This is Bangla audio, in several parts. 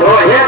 Oh, yeah.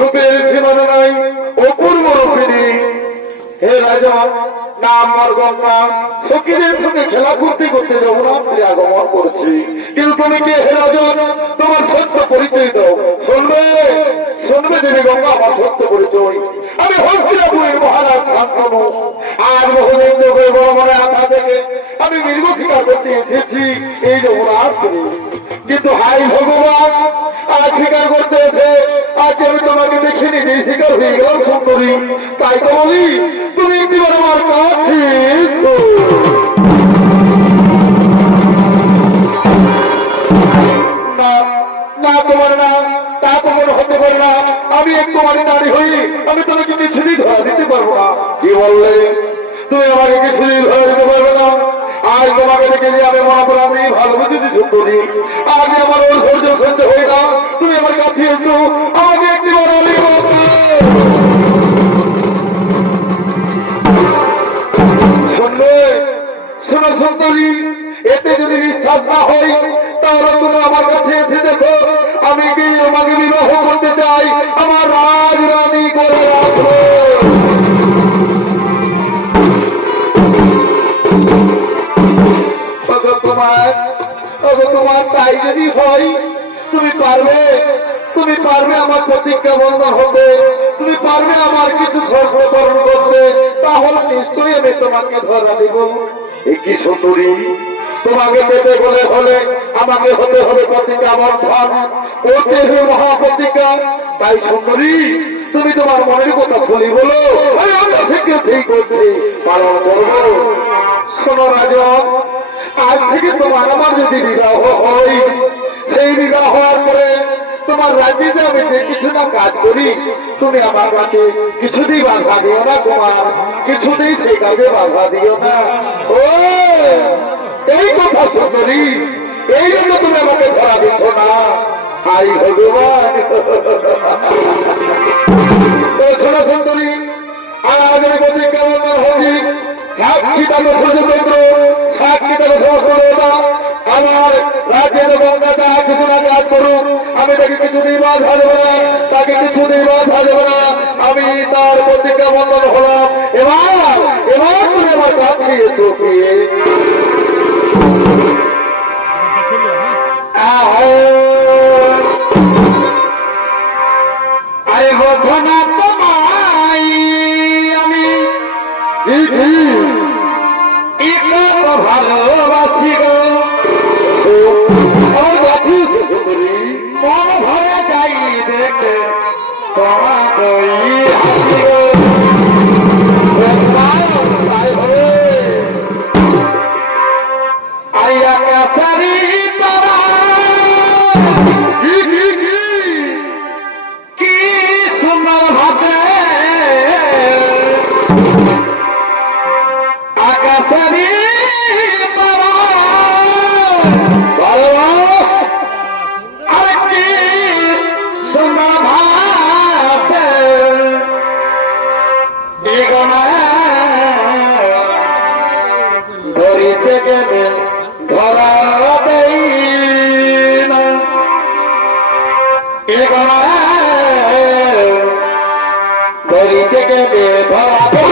রূপের সীমানা নাই অপূর্ব রূপিণী হে রাজা না আমার গঙ্গা ফকিরের সঙ্গে খেলা করতে করতে যমুনাপুরে আগমন করছি কিন্তু তুমি কে হে রাজা তোমার সত্য পরিচয় দাও শুনবে শুনবে দেবী গঙ্গা আমার সত্য পরিচয় আমি হস্তিনাপুরের মহারাজ শান্তনু আর বহুদিন বড় বড় আশা থেকে আমি মৃগ শিকার করতে এসেছি এই যমুনাপুরে কিন্তু হাই ভগবান আজ স্বীকার করতে এসে আজ আমি তোমাকে দেখিনি যে শিকার হয়ে গেলাম সুন্দরী তাই তো বলি তুমি একবার আমার কাছে না তোমার না তা তোমার হতে পারে না আমি একটু মানে নারী হই আমি তোমাকে কিছুদিন ধরা দিতে পারবো না কি বললে তুমি আমাকে কিছুদিন ধরা দিতে পারবে না আজ তোমাকে দেখে যে আমি মনে করে আমি ভালো বুঝেছি সুন্দরী আজ আমার ওর ধৈর্য সহ্য হয়ে না তুমি আমার কাছে এসো আমাকে একটি শুনবে শোনো সুন্দরী এতে যদি বিশ্বাস না হয় তাহলে তুমি আমার কাছে এসে দেখো আমি কি আমাকে বিবাহ করতে চাই আমার রাজরানী করে রাখবো তোমার তাই যদি হয় তুমি পারবে আমার প্রতিজ্ঞা বন্ধন হতে তুমি পারবে আমার কিছু শর্ত পালন করতে তাহলে নিশ্চয়ই আমি তোমাকে ধরা দিব কি সুন্দরী তোমাকে পেতে বলে হলে আমাকে হতে হবে প্রতিজ্ঞা বন্ধন করতে হবে মহাপ্রতিজ্ঞা তাই সুন্দরী তুমি তোমার মনের কথা বলি বলো আমরা থেকে ঠিক করতে পালন করবো শোনো রাজন আজ থেকে তোমার আমার যদি বিবাহ হয় সেই বিবাহ হওয়ার পরে তোমার রাজ্যে আমি যে কিছু না কাজ করি তুমি আমার কাছে কিছুতেই বাধা দিও না তোমার কিছুতেই সেই কাজে বাধা দিও না ও এই কথা সুন্দরী এই জন্য তুমি আমাকে ধরা দিচ্ছ না হাই ভগবান শোনো সুন্দরী আজ আমি বলছি কেমন হচ্ছি সাক্ষী তাকে সূর্যচন্দ্র সাক্ষী তাকে সমস্ত আমার রাজ্যের গঙ্গাটা কিছু না কাজ করুক আমি তাকে কিছুতেই বাধা দেবো না তাকে কিছুতেই বাধা দেবো না আমি তার প্রতিজ্ঞা বন্ধন হলাম এবার তুমি আমার কাছে এসো আরে ঘটনা তোমায় আমি ভালোবাসি গো মন ভরে যাই দেখে আইয়া কাছারি তারা কি সুন্দর ভাবে আকাশারি ধরাবে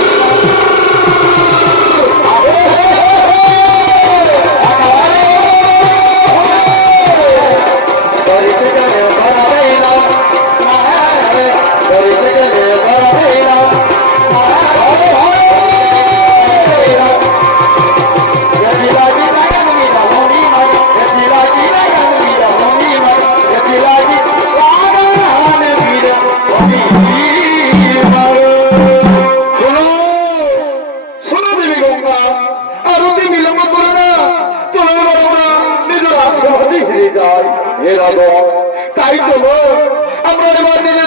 তাই তো আমরা এবার